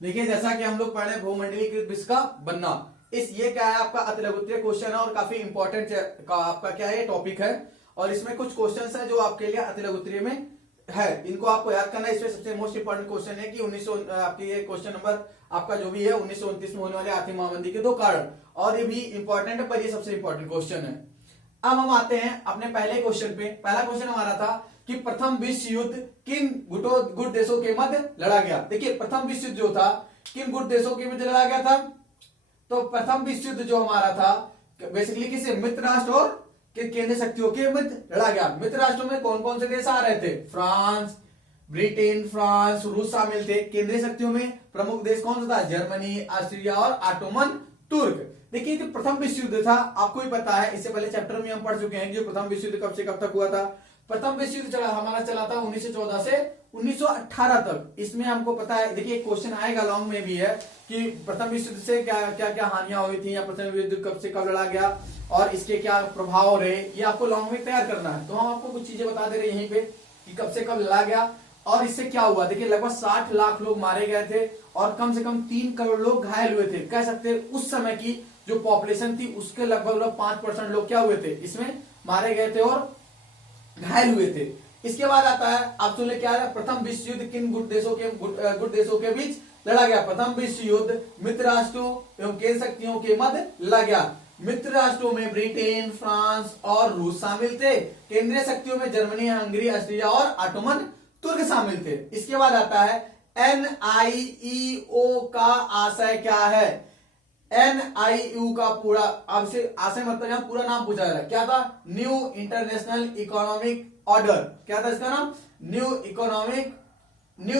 देखिए जैसा कि हम लोग पढ़े भूमंडलीकृत विश्व का बनना, इस ये क्या है आपका अतिलघुत्तरीय क्वेश्चन है और काफी इंपॉर्टेंट का आपका क्या है टॉपिक है। और इसमें कुछ क्वेश्चंस है जो आपके लिए अतिलघुत्तरीय में है, इनको आपको याद करना है। इसमें सबसे मोस्ट इंपॉर्टेंट क्वेश्चन है कि 1900 आपकी ये क्वेश्चन नंबर आपका जो भी है 1929 में होने वाले आर्थिक महामंदी के 2 कारण, और ये भी इंपॉर्टेंट है पर ये सबसे इंपॉर्टेंट क्वेश्चन है। अब हम आते हैं अपने पहले क्वेश्चन पे। पहला क्वेश्चन हमारा था कि प्रथम विश्व युद्ध किन गुट देशों के मध्य लड़ा गया। देखिए प्रथम विश्व युद्ध जो था किन गुट देशों के मध्य लड़ा गया था, तो प्रथम विश्व युद्ध जो हमारा था बेसिकली किसी मित्र राष्ट्र और केंद्रीय शक्तियों के मध्य लड़ा गया। मित्र राष्ट्रों में कौन कौन से देश आ रहे थे, फ्रांस, ब्रिटेन, फ्रांस, रूस शामिल थे। केंद्रीय शक्तियों में प्रमुख देश कौन सा था, जर्मनी, ऑस्ट्रिया और ऑटोमन तुर्क। देखिए जो प्रथम विश्व युद्ध था आपको ही पता है, इससे पहले चैप्टर में हम पढ़ चुके हैं कि प्रथम विश्व युद्ध कब से कब तक हुआ था। प्रथम विश्व युद्ध हमारा चला था 1914 से 1918 तक। इसमें हमको पता है, देखिए क्वेश्चन आएगा लॉन्ग में भी है कि प्रथम विश्व युद्ध से क्या क्या क्या हानियां हुई थी या प्रथम विश्व युद्ध कब से कब लड़ा गया और इसके क्या प्रभाव रहे, ये आपको लॉन्ग में तैयार करना है। तो हम आपको कुछ चीजें बता दे रहे हैं यहीं पे कि कब से कब लड़ा गया और इससे क्या हुआ। देखिए लगभग 60 लाख लोग मारे गए थे और कम से कम 3 करोड़ लोग घायल हुए थे। कह सकते हैं उस समय की जो पॉपुलेशन थी उसके लगभग 5% लोग क्या हुए थे, इसमें मारे गए थे और घायल हुए थे। इसके बाद आता है आप सुन ले क्या है, प्रथम विश्व युद्ध किन गुट देशों के बीच लड़ा गया। प्रथम विश्व युद्ध मित्र राष्ट्रों एवं केंद्र शक्तियों के मध्य लड़ा गया। मित्र राष्ट्रों में ब्रिटेन, फ्रांस और रूस शामिल थे। केंद्रीय शक्तियों में जर्मनी, हंगरी, ऑस्ट्रिया और ऑटोमन तुर्क शामिल थे। इसके बाद आता है NIEO का आशय क्या है। NIEO का पूरा आपसे आशय मतलब यहां पूरा नाम पूछा जा रहा है, क्या था, न्यू इंटरनेशनल इकोनॉमिक ऑर्डर। क्या था इसका नाम, new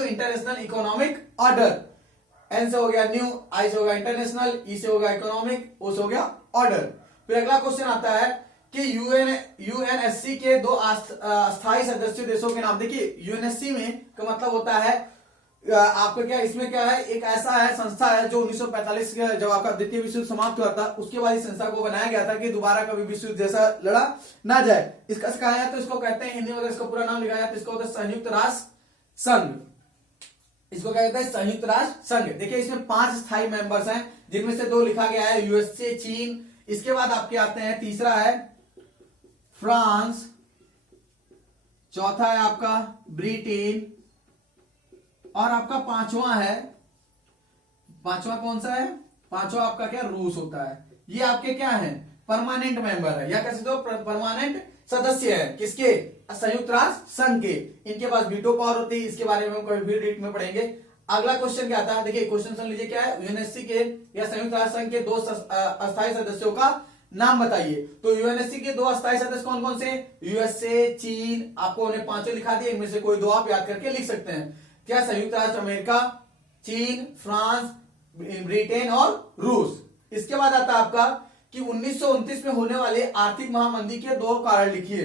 international economic order. N से हो गया न्यू, आई से हो गया इंटरनेशनल, ई से हो गया इकोनॉमिक, ओ से हो गया ऑर्डर। फिर अगला क्वेश्चन आता है कि यूएनएससी के 2 अस्थायी सदस्य देशों के नाम। देखिए यूएनएससी में का मतलब होता है आपका क्या, इसमें क्या है, एक ऐसा है संस्था है जो 1945 के जब आपका द्वितीय विश्व युद्ध समाप्त हुआ था उसके बाद इस संस्था को बनाया गया था कि दोबारा कभी विश्व युद्ध जैसा लड़ा ना जाए। इसका कहा जाए तो इसको कहते हैं हिंदी में अगर इसका पूरा नाम लिखा जाए तो इसको होता है संयुक्त राष्ट्र संघ। इसको क्या कहते हैं, संयुक्त राष्ट्र संघ। देखिए इसमें 5 स्थायी मेंबर्स हैं जिनमें से 2 लिखा गया है, यूएसए, चीन। इसके बाद आपके आते हैं, तीसरा है फ्रांस, चौथा है आपका ब्रिटेन और आपका पांचवा कौन सा है, पांचवा आपका क्या, रूस होता है। ये आपके क्या है, परमानेंट मेंबर है या कह सकते हो परमानेंट सदस्य है किसके, संयुक्त राष्ट्र संघ के। इनके पास वीटो पावर होती है, इसके बारे में हम कभी भी में पढ़ेंगे। अगला क्वेश्चन क्या आता है, देखिए क्वेश्चन सुन लीजिए क्या है, यूएनएससी के या संयुक्त राष्ट्र संघ के 2 अस्थायी सदस्यों का नाम बताइए। तो यूएनएससी के 2 अस्थायी सदस्य कौन कौन से, यूएसए, चीन, आपको उन्हें 5 लिखा दिए, इनमें से कोई 2 आप याद करके लिख सकते हैं। क्या, संयुक्त राष्ट्र अमेरिका, चीन, फ्रांस, ब्रिटेन और रूस। इसके बाद आता है आपका कि 1929 में होने वाले आर्थिक महामंदी के 2 कारण लिखिए।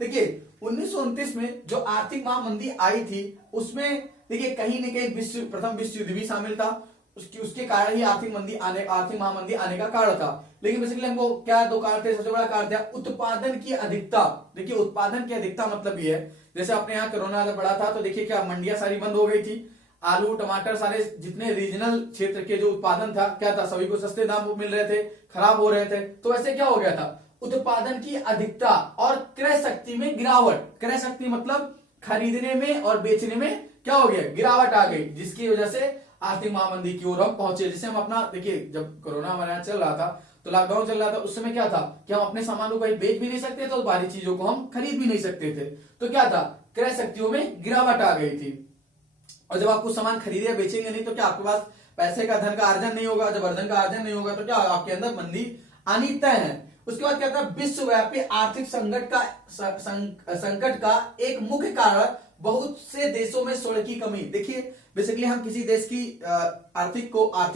देखिए 1929 में जो आर्थिक महामंदी आई थी उसमें देखिए कहीं न कहीं प्रथम विश्व युद्ध भी शामिल था, उसके कारण ही आर्थिक महामंदी आने का कारण था। लेकिन बेसिकली हमको क्या 2 कारण थे, सबसे बड़ा कारण था उत्पादन की अधिकता। देखिए उत्पादन की अधिकता मतलब ये है, जैसे अपने यहाँ कोरोना बढ़ा था तो देखिए क्या मंडियां सारी बंद हो गई थी, आलू, टमाटर, सारे जितने रीजनल क्षेत्र के जो उत्पादन था क्या था, सभी को सस्ते दाम मिल रहे थे, खराब हो रहे थे। तो ऐसे क्या हो गया था, उत्पादन की अधिकता और क्रय शक्ति में गिरावट। क्रय शक्ति मतलब खरीदने में और बेचने में क्या हो गया, गिरावट आ गई, जिसकी वजह से आर्थिक महामंदी की ओर हम पहुंचे। जिसे हम अपना, देखिए जब कोरोना हमारे यहाँ चल रहा था तो लॉकडाउन चल रहा था, उस समय क्या था कि हम अपने सामानों को बेच भी नहीं सकते थे और बाहरी चीजों को हम खरीद भी नहीं सकते थे। तो क्या था, क्रय शक्तियों में गिरावट आ गई थी। और जब आप कुछ सामान खरीदे बेचेंगे नहीं तो क्या आपके पास पैसे का, धन का अर्जन नहीं होगा। जब अर्जन का अर्जन नहीं होगा तो क्या आपके अंदर मंदी आनी तय है। उसके बाद क्या था, विश्वव्यापी आर्थिक संकट का एक मुख्य कारण बहुत से देशों में स्वर्ण की कमी। देखिए बेसिकली हम किसी देश की आर्थिक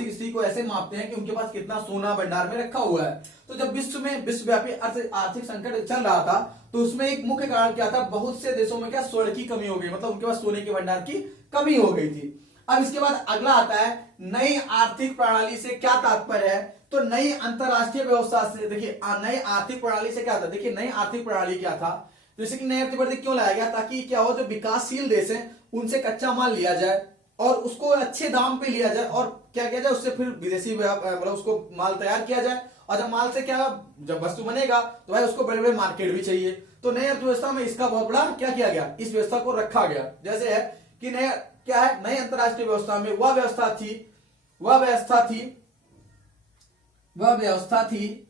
स्थिति को ऐसे मापते हैं कि उनके पास कितना सोना भंडार में रखा हुआ है। तो जब विश्वव्यापी आर्थिक संकट चल रहा था तो उसमें एक मुख्य कारण क्या था, बहुत से देशों में क्या स्वर्ण की कमी हो गई, मतलब उनके पास सोने के भंडार की कमी हो गई थी। अब इसके बाद अगला आता है नई आर्थिक प्रणाली से क्या तात्पर्य है, तो नई अंतरराष्ट्रीय व्यवस्था से। देखिए नई आर्थिक प्रणाली से क्या था, देखिए नई आर्थिक प्रणाली क्या था, जैसे कि नई आर्थिक प्रणाली क्यों लाया गया, ताकि क्या हो, जो विकासशील देश हैं उनसे कच्चा माल लिया जाए और उसको अच्छे दाम पे लिया जाए और क्या किया जाए, उससे फिर विदेशी मतलब उसको माल तैयार किया जाए। और जब माल से क्या, जब वस्तु बनेगा तो भाई उसको बड़े बड़े मार्केट भी चाहिए। तो नई अर्थव्यवस्था में इसका बहुत बड़ा क्या किया गया, इस व्यवस्था को रखा गया। जैसे है कि नया क्या है, नई अंतरराष्ट्रीय व्यवस्था में वह व्यवस्था थी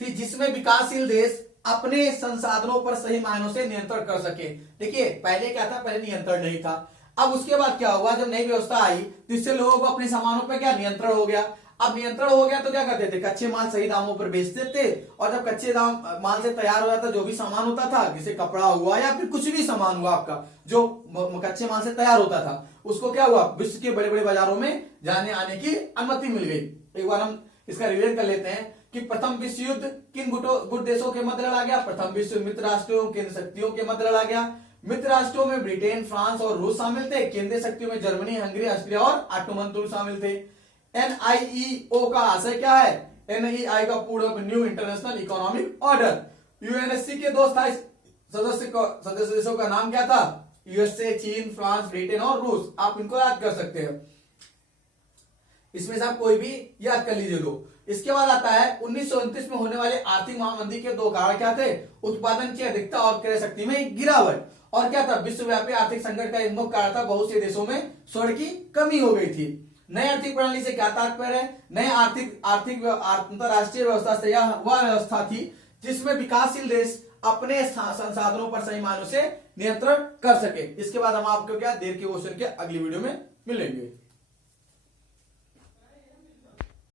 जिसमें विकासशील देश अपने संसाधनों पर सही मायनों से नियंत्रण कर सके। देखिए पहले क्या था, पहले नियंत्रण नहीं था। अब उसके बाद क्या हुआ, जब नई व्यवस्था आई तो इससे लोगों को अपने सामानों पर क्या नियंत्रण हो गया। अब नियंत्रण हो गया तो क्या करते थे, कच्चे माल सही दामों पर बेचते थे। और जब कच्चे दाम माल से तैयार हो जाता, जो भी सामान होता था, जैसे कपड़ा हुआ या फिर कुछ भी सामान हुआ आपका जो कच्चे माल से तैयार होता था, उसको क्या हुआ, विश्व के बड़े बड़े बाजारों में जाने आने की अनुमति मिल गई। एक बार हम इसका रिवीजन कर लेते हैं कि प्रथम विश्व युद्ध किन गुट देशों के मध्य लड़ा गया। प्रथम विश्व मित्र राष्ट्रों, केंद्र शक्तियों के मध्य लड़ा गया। मित्र राष्ट्रों में ब्रिटेन, फ्रांस और रूस शामिल थे। केंद्रीय शक्तियों में जर्मनी, हंगरी, ऑस्ट्रिया और ऑटोमन तुर्क शामिल थे। एनआईईओ का आशय क्या है, एनआईई का पूर्ण new international economic order. UNSC के दो स्थायी सदस्य देशों का नाम क्या था, यूएसए, चीन, फ्रांस, ब्रिटेन और रूस। आप इनको याद कर सकते हैं, इसमें से आप कोई भी याद कर लीजिए दो। इसके बाद आता है 1929 में होने वाले आर्थिक महामंदी के दो कारण क्या थे, उत्पादन की अधिकता और क्रय शक्ति में गिरावट। और क्या था, विश्वव्यापी आर्थिक संकट का एक मुख्य कारण था, बहुत से देशों में स्वर्ण की कमी हो गई थी। नई आर्थिक प्रणाली से क्या तात्पर्य है, नए आर्थिक अंतरराष्ट्रीय व्यवस्था से यह वह व्यवस्था थी जिसमें विकासशील देश अपने संसाधनों पर सही मायनों से नियंत्रण कर सके। इसके बाद हम आपको क्या देर के क्वेश्चन के अगली वीडियो में मिलेंगे।